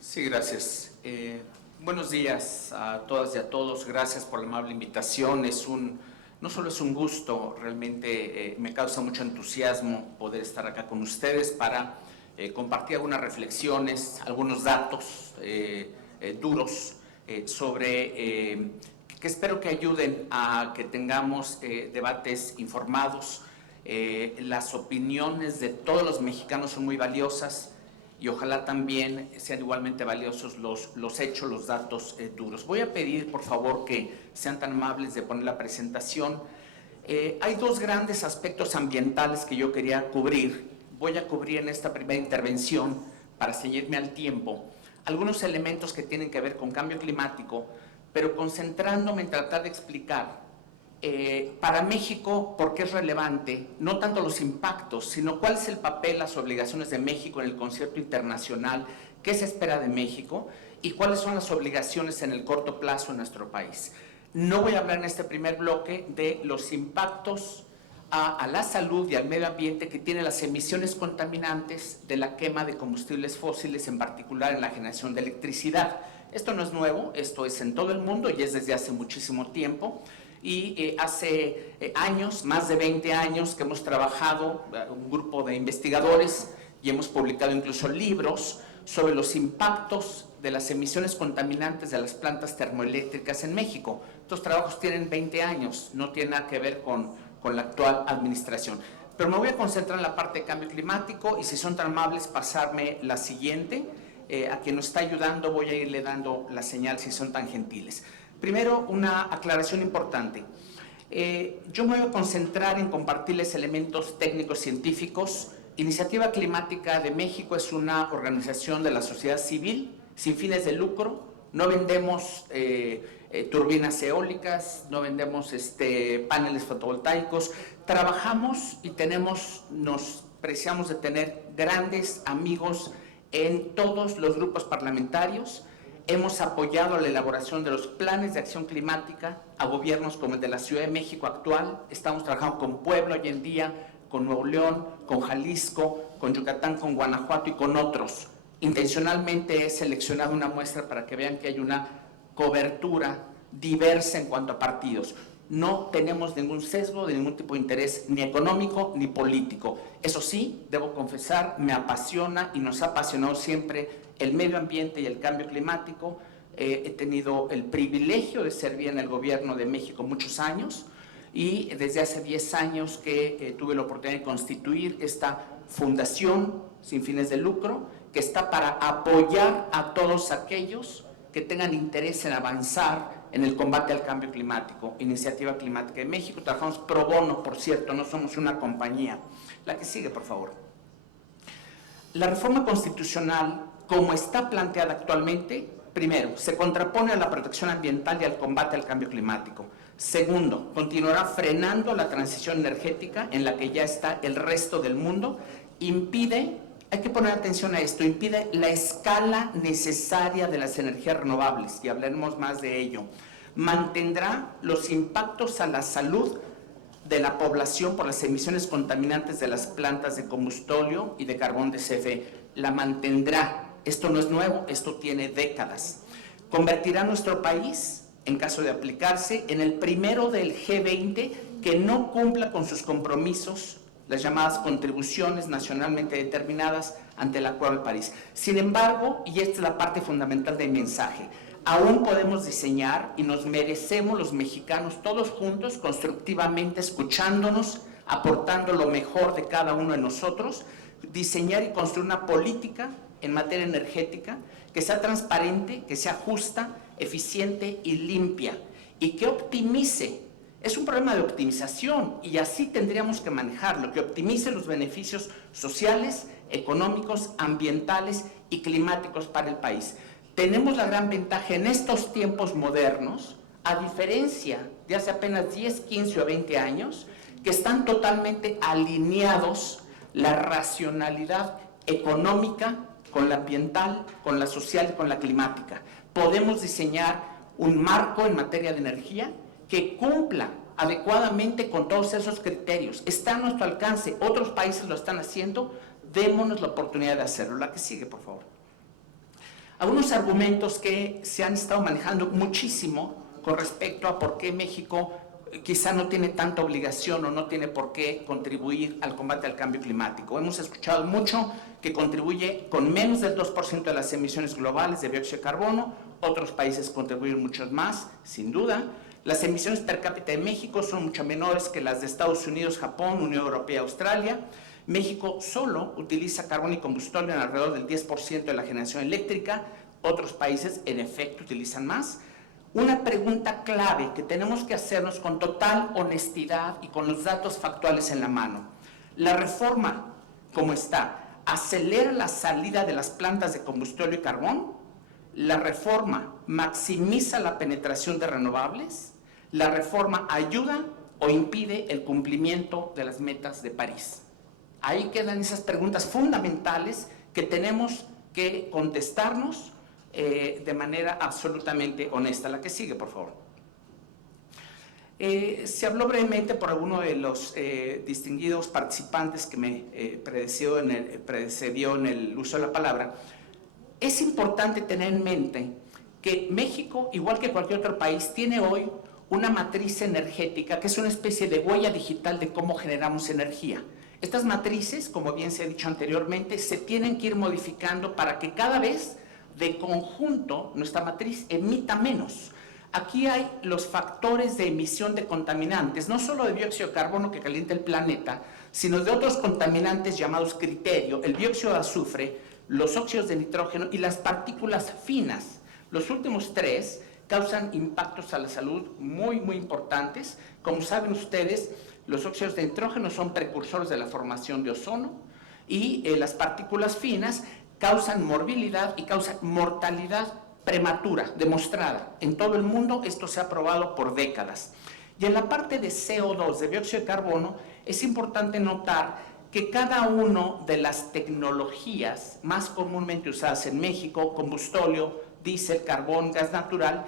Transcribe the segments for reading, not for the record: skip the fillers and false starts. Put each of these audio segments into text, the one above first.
Sí, gracias. Buenos días a todas y a todos. Gracias por la amable invitación. No solo es un gusto, realmente me causa mucho entusiasmo poder estar acá con ustedes para compartir algunas reflexiones, algunos datos duros sobre que espero que ayuden a que tengamos debates informados. Las opiniones de todos los mexicanos son muy valiosas y ojalá también sean igualmente valiosos los hechos, los datos duros. Voy a pedir, por favor, que sean tan amables de poner la presentación. Hay dos grandes aspectos ambientales que yo quería cubrir. Voy a cubrir en esta primera intervención, para ceñirme al tiempo, algunos elementos que tienen que ver con cambio climático, pero concentrándome en tratar de explicar para México, ¿por qué es relevante? No tanto los impactos, sino cuál es el papel, las obligaciones de México en el concierto internacional, qué se espera de México y cuáles son las obligaciones en el corto plazo en nuestro país. No voy a hablar en este primer bloque de los impactos a la salud y al medio ambiente que tienen las emisiones contaminantes de la quema de combustibles fósiles, en particular en la generación de electricidad. Esto no es nuevo, esto es en todo el mundo y es desde hace muchísimo tiempo. Y hace años, más de 20 años, que hemos trabajado un grupo de investigadores y hemos publicado incluso libros sobre los impactos de las emisiones contaminantes de las plantas termoeléctricas en México. Estos trabajos tienen 20 años, no tienen nada que ver con la actual administración. Pero me voy a concentrar en la parte de cambio climático y si son tan amables pasarme la siguiente. A quien nos está ayudando voy a irle dando la señal si son tan gentiles. Primero, una aclaración importante. Yo me voy a concentrar en compartirles elementos técnicos científicos. Iniciativa Climática de México es una organización de la sociedad civil sin fines de lucro. No vendemos turbinas eólicas, no vendemos paneles fotovoltaicos. Trabajamos y nos preciamos de tener grandes amigos en todos los grupos parlamentarios. Hemos apoyado la elaboración de los planes de acción climática a gobiernos como el de la Ciudad de México actual. Estamos trabajando con Puebla hoy en día, con Nuevo León, con Jalisco, con Yucatán, con Guanajuato y con otros. Intencionalmente he seleccionado una muestra para que vean que hay una cobertura diversa en cuanto a partidos. No tenemos ningún sesgo de ningún tipo de interés, ni económico ni político. Eso sí, debo confesar, me apasiona y nos ha apasionado siempre el medio ambiente y el cambio climático. He tenido el privilegio de servir en el gobierno de México muchos años y desde hace 10 años que tuve la oportunidad de constituir esta fundación sin fines de lucro que está para apoyar a todos aquellos que tengan interés en avanzar en el combate al cambio climático. Iniciativa Climática de México, trabajamos pro bono, por cierto, no somos una compañía. La que sigue, por favor. La reforma constitucional, como está planteada actualmente, primero, se contrapone a la protección ambiental y al combate al cambio climático. Segundo, continuará frenando la transición energética en la que ya está el resto del mundo. Hay que poner atención a esto, impide la escala necesaria de las energías renovables, y hablaremos más de ello. Mantendrá los impactos a la salud de la población por las emisiones contaminantes de las plantas de combustóleo y de carbón de CFE. La mantendrá. Esto no es nuevo, esto tiene décadas. Convertirá a nuestro país, en caso de aplicarse, en el primero del G20 que no cumpla con sus compromisos, las llamadas contribuciones nacionalmente determinadas ante el Acuerdo de París. Sin embargo, y esta es la parte fundamental del mensaje, aún podemos diseñar y nos merecemos los mexicanos todos juntos, constructivamente, escuchándonos, aportando lo mejor de cada uno de nosotros, diseñar y construir una política en materia energética que sea transparente, que sea justa, eficiente y limpia, y que optimice. Es un problema de optimización y así tendríamos que manejarlo, que optimice los beneficios sociales, económicos, ambientales y climáticos para el país. Tenemos la gran ventaja en estos tiempos modernos, a diferencia de hace apenas 10, 15 o 20 años, que están totalmente alineados la racionalidad económica con la ambiental, con la social y con la climática. Podemos diseñar un marco en materia de energía que cumpla adecuadamente con todos esos criterios. Está a nuestro alcance, otros países lo están haciendo, démonos la oportunidad de hacerlo. La que sigue, por favor. algunos argumentos que se han estado manejando muchísimo con respecto a por qué México quizá no tiene tanta obligación o no tiene por qué contribuir al combate al cambio climático. Hemos escuchado mucho que contribuye con menos del 2% de las emisiones globales de dióxido de carbono, otros países contribuyen muchos más, sin duda. Las emisiones per cápita de México son mucho menores que las de Estados Unidos, Japón, Unión Europea, Australia. México solo utiliza carbón y combustible en alrededor del 10% de la generación eléctrica, otros países en efecto utilizan más. Una pregunta clave que tenemos que hacernos con total honestidad y con los datos factuales en la mano. ¿La reforma, como está, acelera la salida de las plantas de combustible y carbón? ¿La reforma maximiza la penetración de renovables? ¿La reforma ayuda o impide el cumplimiento de las metas de París? Ahí quedan esas preguntas fundamentales que tenemos que contestarnos de manera absolutamente honesta. La que sigue, por favor. Se habló brevemente por alguno de los distinguidos participantes que me precedió en el uso de la palabra. Es importante tener en mente que México, igual que cualquier otro país, tiene hoy una matriz energética que es una especie de huella digital de cómo generamos energía. Estas matrices, como bien se ha dicho anteriormente, se tienen que ir modificando para que cada vez de conjunto nuestra matriz emita menos. Aquí hay los factores de emisión de contaminantes, no solo de dióxido de carbono que calienta el planeta, sino de otros contaminantes llamados criterio, el dióxido de azufre, los óxidos de nitrógeno y las partículas finas. Los últimos tres causan impactos a la salud muy, muy importantes. Como saben ustedes, los óxidos de nitrógeno son precursores de la formación de ozono y las partículas finas causan morbilidad y causan mortalidad prematura, demostrada. En todo el mundo esto se ha probado por décadas. Y en la parte de CO2, de dióxido de carbono, es importante notar que cada una de las tecnologías más comúnmente usadas en México, combustóleo, diésel, carbón, gas natural,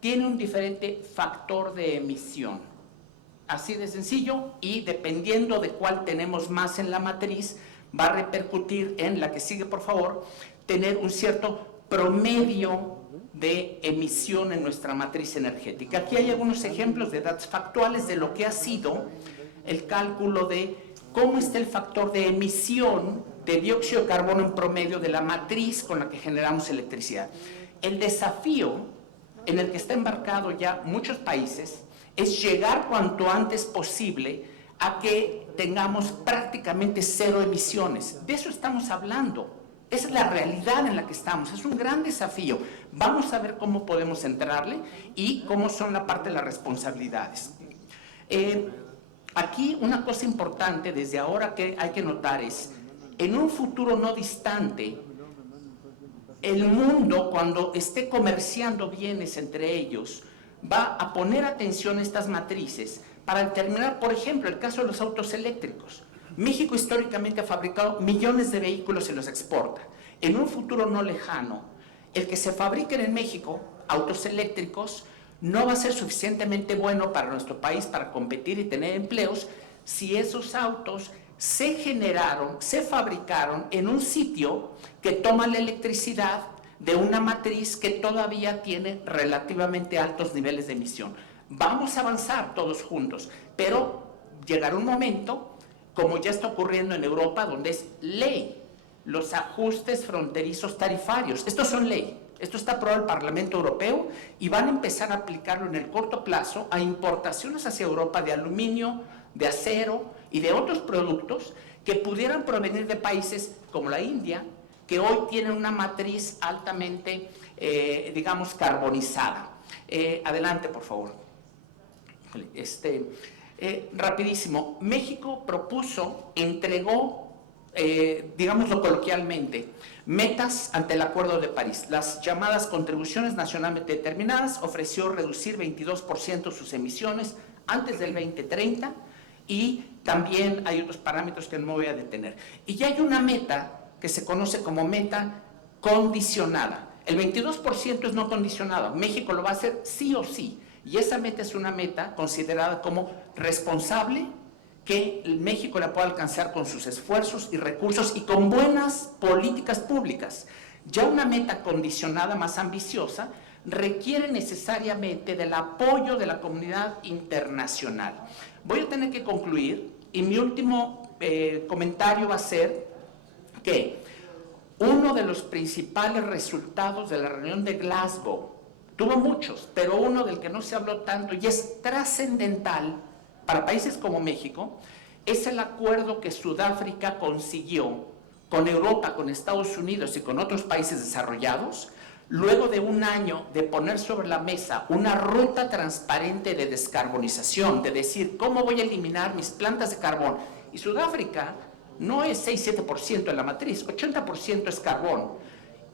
tiene un diferente factor de emisión. Así de sencillo, y dependiendo de cuál tenemos más en la matriz, va a repercutir en la que sigue, por favor, tener un cierto promedio de emisión en nuestra matriz energética. Aquí hay algunos ejemplos de datos factuales de lo que ha sido el cálculo de cómo está el factor de emisión de dióxido de carbono en promedio de la matriz con la que generamos electricidad. El desafío en el que está embarcado ya muchos países es llegar cuanto antes posible a que tengamos prácticamente cero emisiones. De eso estamos hablando. Esa es la realidad en la que estamos. Es un gran desafío. Vamos a ver cómo podemos entrarle y cómo son la parte de las responsabilidades. Aquí una cosa importante desde ahora que hay que notar es, en un futuro no distante, el mundo, cuando esté comerciando bienes entre ellos, va a poner atención a estas matrices para determinar, por ejemplo, el caso de los autos eléctricos. México históricamente ha fabricado millones de vehículos y los exporta. En un futuro no lejano, el que se fabriquen en México autos eléctricos no va a ser suficientemente bueno para nuestro país para competir y tener empleos si esos autos se generaron, se fabricaron en un sitio que toma la electricidad de una matriz que todavía tiene relativamente altos niveles de emisión. Vamos a avanzar todos juntos, pero llegará un momento, como ya está ocurriendo en Europa, donde es ley los ajustes fronterizos tarifarios. Estos son ley. Esto está aprobado el Parlamento Europeo y van a empezar a aplicarlo en el corto plazo a importaciones hacia Europa de aluminio, de acero y de otros productos que pudieran provenir de países como la India, que hoy tienen una matriz altamente, digamos, carbonizada. Adelante, por favor. Rapidísimo. México propuso, entregó, digámoslo coloquialmente, metas ante el Acuerdo de París. Las llamadas contribuciones nacionalmente determinadas, ofreció reducir 22% sus emisiones antes del 2030 y también hay otros parámetros que no me voy a detener. Y ya hay una meta que se conoce como meta condicionada. El 22% es no condicionado. México lo va a hacer sí o sí. Y esa meta es una meta considerada como responsable que México la pueda alcanzar con sus esfuerzos y recursos y con buenas políticas públicas. Ya una meta condicionada más ambiciosa requiere necesariamente del apoyo de la comunidad internacional. Voy a tener que concluir y mi último comentario va a ser que uno de los principales resultados de la reunión de Glasgow, tuvo muchos, pero uno del que no se habló tanto y es trascendental para países como México, es el acuerdo que Sudáfrica consiguió con Europa, con Estados Unidos y con otros países desarrollados, luego de un año de poner sobre la mesa una ruta transparente de descarbonización, de decir, ¿cómo voy a eliminar mis plantas de carbón? Y Sudáfrica no es 6-7% en la matriz, 80% es carbón.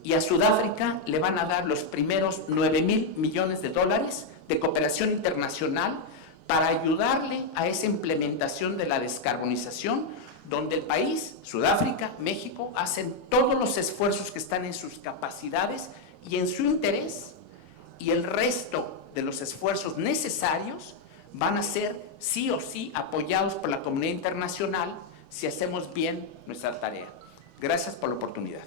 Y a Sudáfrica le van a dar los primeros 9,000 millones de dólares de cooperación internacional para ayudarle a esa implementación de la descarbonización, donde el país, Sudáfrica, México, hacen todos los esfuerzos que están en sus capacidades y en su interés, y el resto de los esfuerzos necesarios van a ser sí o sí apoyados por la comunidad internacional si hacemos bien nuestra tarea. Gracias por la oportunidad.